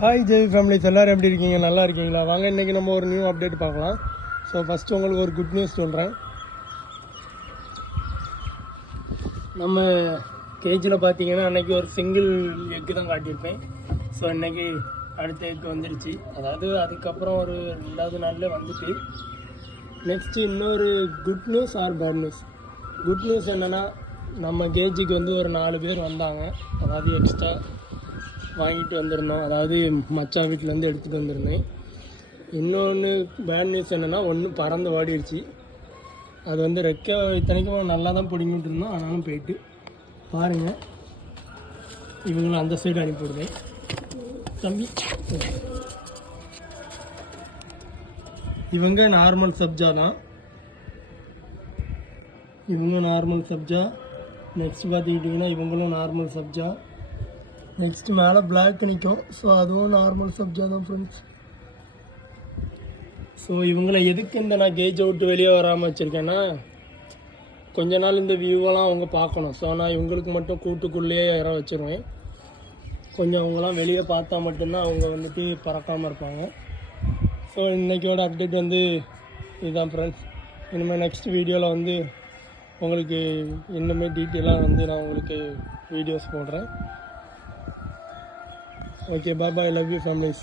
Hi Jai families, எல்லோரும் எப்படி இருக்கீங்க? நல்லா இருக்கீங்களா? வாங்க இன்றைக்கி நம்ம ஒரு நியூ அப்டேட் பார்க்கலாம். ஸோ ஃபஸ்ட்டு உங்களுக்கு ஒரு குட் நியூஸ் சொல்கிறேன். நம்ம கேஜியில் பார்த்தீங்கன்னா அன்றைக்கி ஒரு சிங்கிள் எக்கு தான் காட்டியிருப்பேன். ஸோ இன்றைக்கி அடுத்த எக்கு வந்துடுச்சு. அதாவது அதுக்கப்புறம் ஒரு 2வது நாளில் வந்துட்டு நெக்ஸ்ட்டு இன்னொரு good news or bad news. Good news என்னென்னா, நம்ம கேஜிக்கு வந்து ஒரு 4 பேர் வந்தாங்க. அதாவது எக்ஸ்ட்ரா வாங்கிட்டு வந்திருந்தோம். அதாவது மச்சான் வீட்டிலேருந்து எடுத்துகிட்டு வந்திருந்தேன். இன்னொன்று பேட் நியூஸ் என்னென்னா, ஒன்று பறந்து ஓடிடுச்சு. அது வந்து ரெக்க இத்தனைக்கும் நல்லா தான் பிடிங்கிட்டு இருந்தோம். ஆனாலும் போயிட்டு பாருங்கள். இவங்களும் அந்த சைடு அனுப்பிவிடுவேன். தம்பி, இவங்க நார்மல் சப்ஜா தான். இவங்க நார்மல் சப்ஜா. நெக்ஸ்ட் பார்த்துக்கிட்டிங்கன்னா இவங்களும் நார்மல் சப்ஜா. நெக்ஸ்ட் மேலே பிளாக் நிற்கும். ஸோ அதுவும் நார்மல் சப்ஜா தான் ஃப்ரெண்ட்ஸ். ஸோ இவங்களை எதுக்கு நான் கேஜை விட்டு வெளியே வராமல் வச்சுருக்கேன்னா, கொஞ்ச நாள் இந்த வியூவெல்லாம் அவங்க பார்க்கணும். ஸோ நான் இவங்களுக்கு மட்டும் கூட்டுக்குள்ளேயே இற வச்சுருவேன். கொஞ்சம் அவங்களாம் வெளியே பார்த்தா மட்டும்தான் அவங்க வந்துட்டு பறக்காமல் இருப்பாங்க. ஸோ இன்றைக்கியோட அப்டேட் வந்து இதுதான் ஃப்ரெண்ட்ஸ். இனிமேல் நெக்ஸ்ட் வீடியோவில் வந்து உங்களுக்கு இன்னுமே டீட்டெயிலாக வந்து நான் உங்களுக்கு வீடியோஸ் போடுறேன். Okay, bye bye. Love you, families.